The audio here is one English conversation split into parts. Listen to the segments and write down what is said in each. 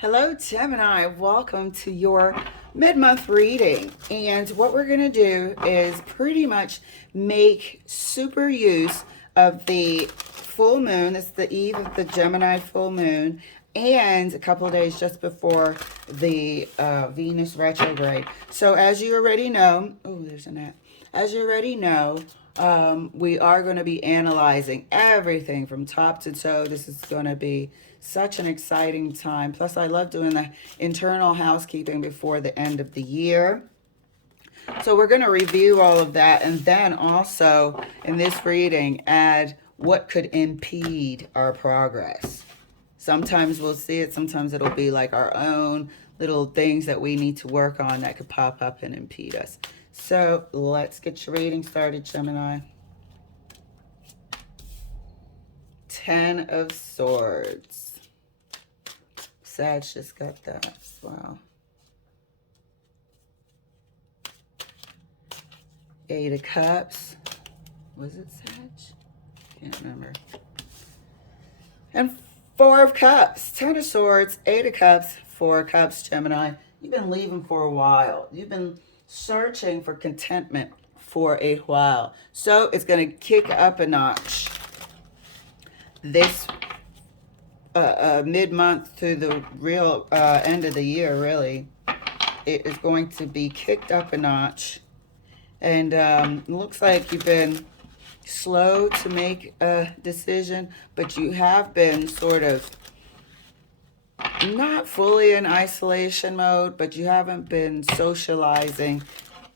Hello, Gemini. Welcome to your mid-month reading. And what we're going to do is pretty much make super use of the full moon. It's the eve of the Gemini full moon and a couple of days just before the Venus retrograde. So as you already know, oh, there's a gnat. As you already know, we are going to be analyzing everything from top to toe. This is going to be such an exciting time. Plus, I love doing the internal housekeeping before the end of the year. So we're going to review all of that and then also in this reading add what could impede our progress. Sometimes we'll see it, sometimes it'll be like our own little things that we need to work on that could pop up and impede us. So let's get your reading started, Gemini. 10 of Swords. Sag just got that as well. 8 of Cups. Was it Sag? Can't remember. And 4 of Cups. 10 of Swords, 8 of Cups, 4 of Cups, Gemini. You've been leaving for a while. You've been searching for contentment for a while. So it's going to kick up a notch this mid-month to the real end of the year, really. It is going to be kicked up a notch. And it looks like you've been slow to make a decision, but you have been sort of not fully in isolation mode, but you haven't been socializing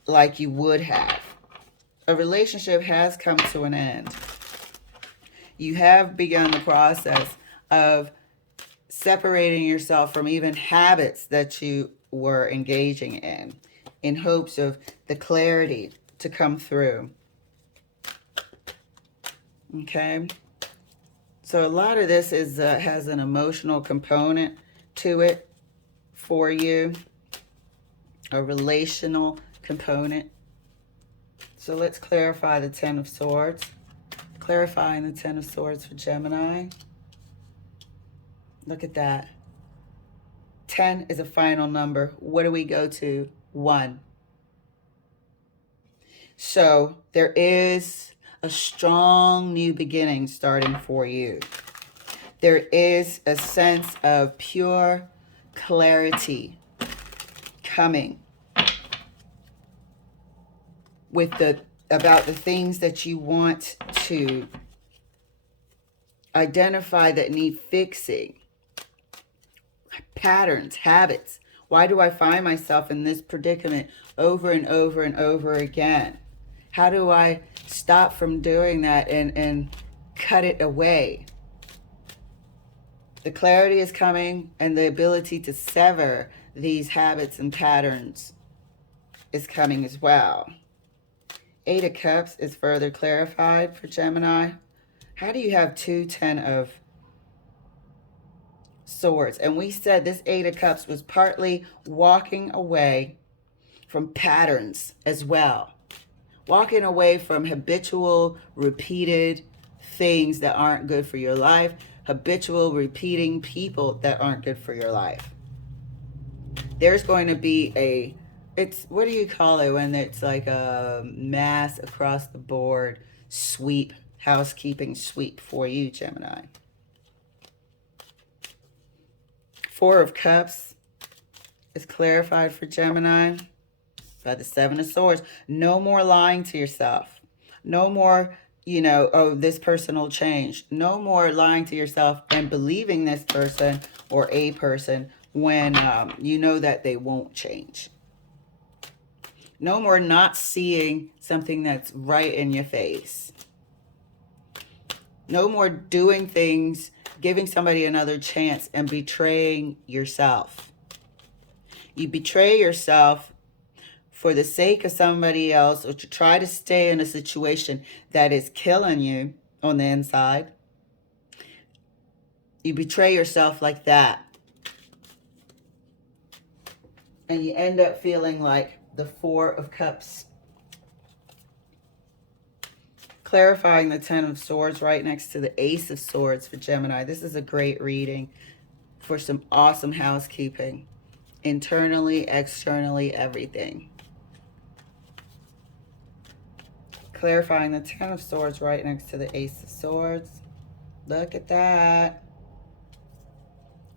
like you would have. A relationship has come to an end. You have begun the process of separating yourself from even habits that you were engaging in hopes of the clarity to come through. Okay? So a lot of this is has an emotional component to it for you, a relational component. So let's clarify the 10 of Swords. Clarifying the 10 of Swords for Gemini. Look at that. 10 is a final number. What do we go to? 1. So there is a strong new beginning starting for you. There is a sense of pure clarity coming with about the things that you want to identify that need fixing. Patterns, habits. Why do I find myself in this predicament over and over and over again? How do I stop from doing that and cut it away? The clarity is coming, and the ability to sever these habits and patterns is coming as well. 8 of Cups is further clarified for Gemini. How do you have 10 of Swords? And we said this 8 of Cups was partly walking away from patterns as well. Walking away from habitual, repeated things that aren't good for your life. Habitual, repeating people that aren't good for your life. There's going to be what do you call it when it's like a mass across the board sweep, housekeeping sweep for you, Gemini. 4 of Cups is clarified for Gemini by the 7 of Swords. No more lying to yourself. No more, oh, this person will change. No more lying to yourself and believing this person or a person when you know that they won't change. No more not seeing something that's right in your face. No more doing things, giving somebody another chance and betraying yourself. You betray yourself for the sake of somebody else, or to try to stay in a situation that is killing you on the inside. You betray yourself like that. And you end up feeling like the 4 of Cups. Clarifying the 10 of Swords right next to the Ace of Swords for Gemini. This is a great reading for some awesome housekeeping. Internally, externally, everything. Clarifying the Ten of Swords right next to the Ace of Swords. Look at that.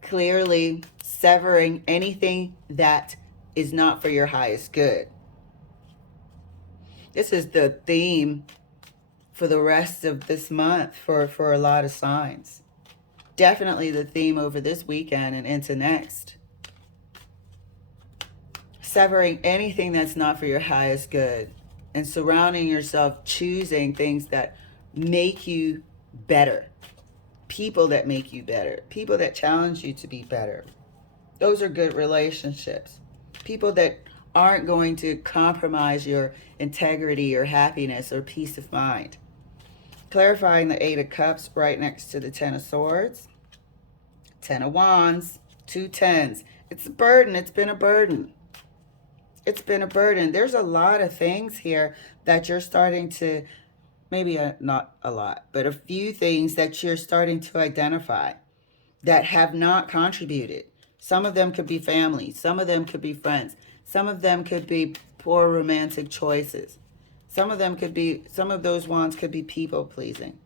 Clearly severing anything that is not for your highest good. This is the theme for the rest of this month for a lot of signs. Definitely the theme over this weekend and into next. Severing anything that's not for your highest good and surrounding yourself, choosing things that make you better. People that make you better. People that challenge you to be better. Those are good relationships. People that aren't going to compromise your integrity or happiness or peace of mind. Clarifying the Eight of Cups right next to the Ten of Swords. Ten of Wands. Two tens. It's a burden. It's been a burden. It's been a burden. There's a lot of things here that you're starting to, maybe not a lot, but a few things that you're starting to identify that have not contributed. Some of them could be family. Some of them could be friends. Some of them could be poor romantic choices. Some of those wands could be people pleasing.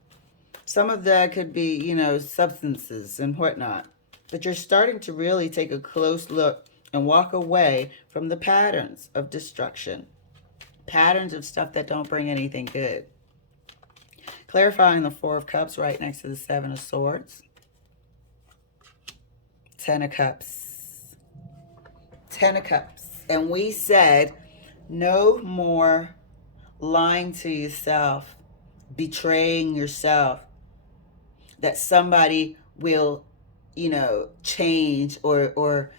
Some of that could be, substances and whatnot. But you're starting to really take a close look and walk away from the patterns of destruction. Patterns of stuff that don't bring anything good. Clarifying the Four of Cups right next to the Seven of Swords. Ten of Cups. Ten of Cups. And we said no more lying to yourself, betraying yourself, that somebody will, change or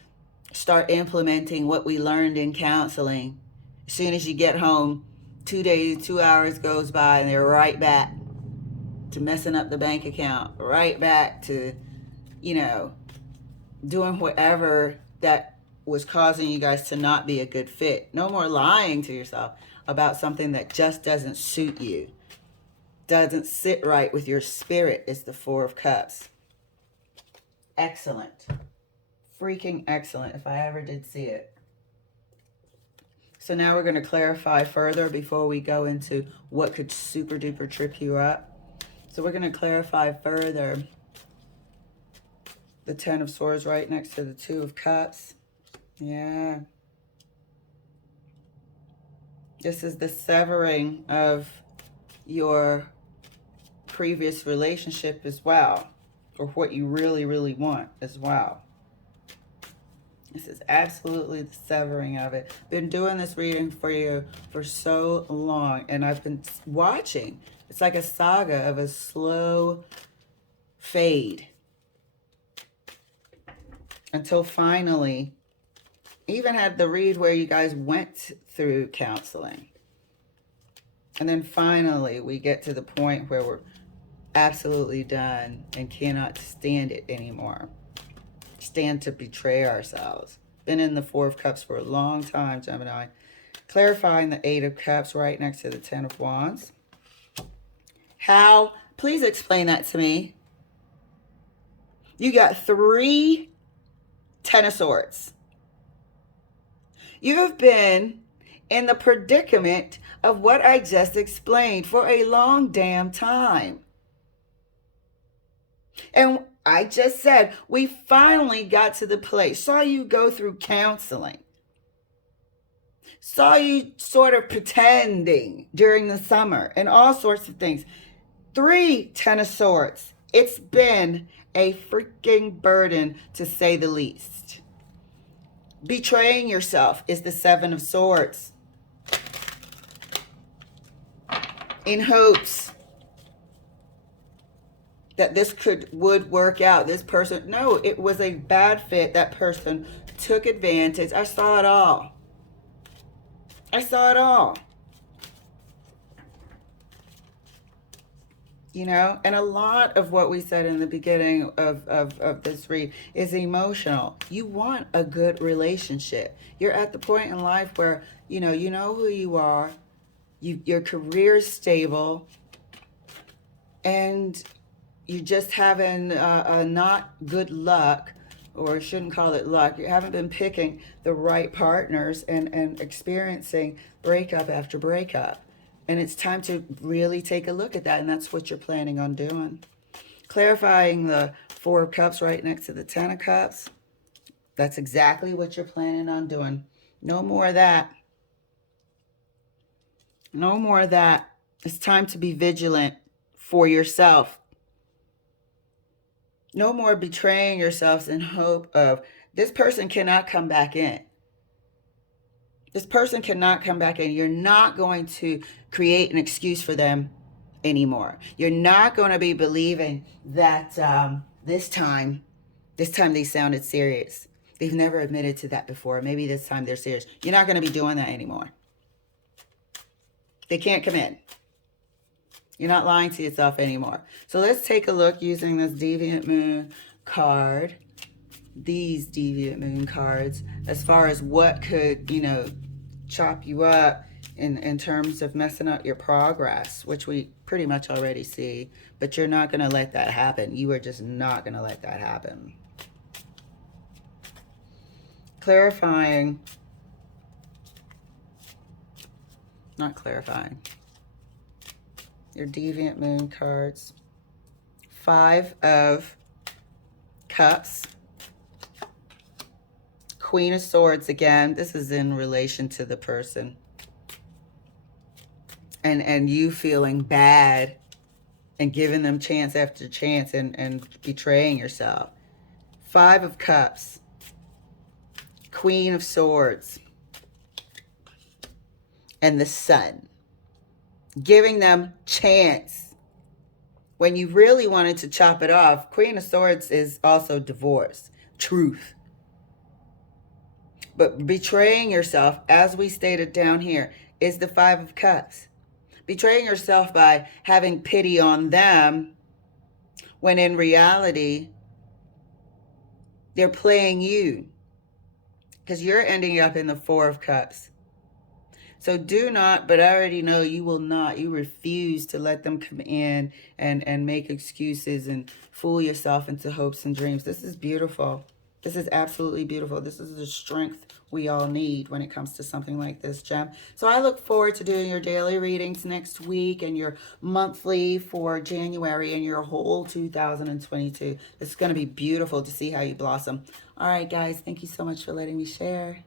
start implementing what we learned in counseling. As soon as you get home, 2 hours goes by and they're right back to messing up the bank account, right back to, doing whatever that was causing you guys to not be a good fit. No more lying to yourself about something that just doesn't suit you, doesn't sit right with your spirit. Is the Four of Cups. Excellent. Freaking excellent, if I ever did see it. So now we're going to clarify further before we go into what could super duper trip you up. So we're going to clarify further the Ten of Swords right next to the Two of Cups. Yeah. This is the severing of your previous relationship as well, or what you really, really want as well. This is absolutely the severing of it. Been doing this reading for you for so long, and I've been watching. It's like a saga of a slow fade until finally, even had the read where you guys went through counseling. And then finally, we get to the point where we're absolutely done and cannot stand it anymore. Stand to betray ourselves. Been in the Four of Cups for a long time, Gemini. Clarifying the Eight of Cups right next to the Ten of Wands. How? Please explain that to me. You got 3 Ten of Swords. You have been in the predicament of what I just explained for a long damn time. And I just said, we finally got to the place. Saw you go through counseling. Saw you sort of pretending during the summer and all sorts of things. 3 Ten of Swords. It's been a freaking burden, to say the least. Betraying yourself is the Seven of Swords. In hopes that this would work out. This person, no, it was a bad fit. That person took advantage. I saw it all. I saw it all. And a lot of what we said in the beginning of this read is emotional. You want a good relationship. You're at the point in life where, you know who you are. Your career is stable. And you're just having not good luck or shouldn't call it luck. You haven't been picking the right partners and experiencing breakup after breakup. And it's time to really take a look at that, and that's what you're planning on doing. Clarifying the Four of Cups right next to the Ten of Cups. That's exactly what you're planning on doing. No more of that. No more of that. It's time to be vigilant for yourself. No more betraying yourselves in hope of this person cannot come back in. This person cannot come back in. You're not going to create an excuse for them anymore. You're not going to be believing that this time they sounded serious. They've never admitted to that before. Maybe this time they're serious. You're not going to be doing that anymore. They can't come in. You're not lying to yourself anymore. So let's take a look using this Deviant Moon card. These Deviant Moon cards, as far as what could, chop you up in terms of messing up your progress, which we pretty much already see. But you're not going to let that happen. You are just not going to let that happen. Clarifying. Not clarifying. Your Deviant Moon cards. Five of Cups. Queen of Swords again. This is in relation to the person. And you feeling bad and giving them chance after chance and betraying yourself. Five of Cups. Queen of Swords. And the Sun. Giving them chance. When you really wanted to chop it off, Queen of Swords is also divorce. Truth. But betraying yourself, as we stated down here, is the Five of Cups. Betraying yourself by having pity on them, when in reality, they're playing you. Because you're ending up in the Four of Cups. So do not, but I already know you will not. You refuse to let them come in and make excuses and fool yourself into hopes and dreams. This is beautiful. This is absolutely beautiful. This is the strength we all need when it comes to something like this, Gem. So I look forward to doing your daily readings next week and your monthly for January and your whole 2022. It's going to be beautiful to see how you blossom. All right, guys. Thank you so much for letting me share.